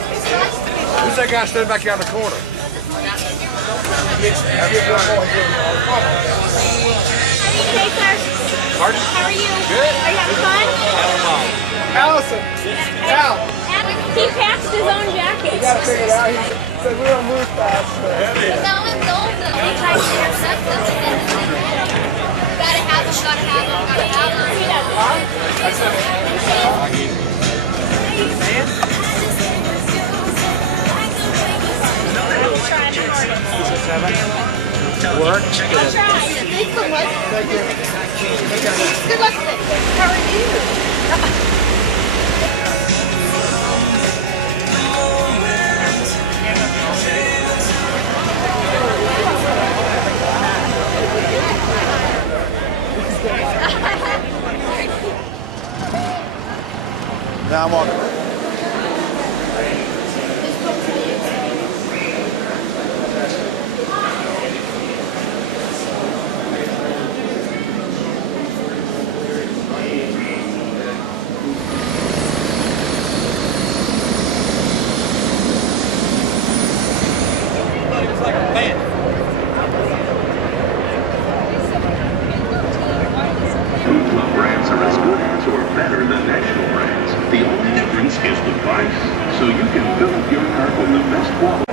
Who's that guy standing back out in the corner? Hey, sir. Pardon? How are you? Good. Are you having fun? Allison. Al. He passed his own jacket. You gotta figure it out. He said we don't move fast. That one's old though. They tried to intercept them and then gotta have them, gotta have them, gotta have them. He does. Work. Thanks so much. Thank you. Good luck with it. How are you? Now I'm walking. Brands are as good as or better than national brands. The only difference is the price. So you can fill up your car with the best quality.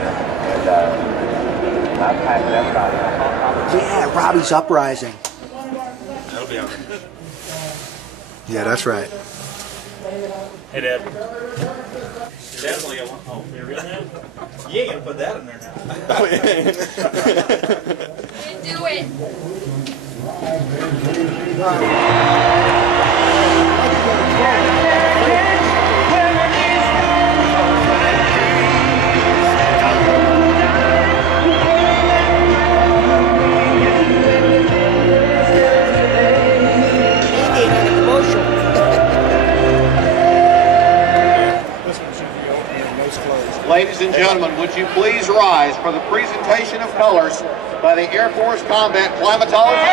Yeah, Robby's Uprising. That'll be all right. Yeah, that's right. Hey, Dad. Dad's only got one. Oh, you really have? You ain't gonna put that in there now. Do it. Ladies and gentlemen, would you please rise for the presentation of colors by the Air Force Combat Climatology?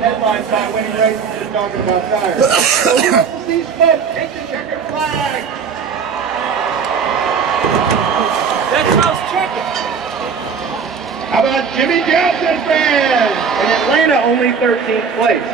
Headlines about winning races and talking about tires. See smoke, take the checkered flag. That's Charles Checker. How about Jimmy Johnson fans? In Atlanta, only 13th place.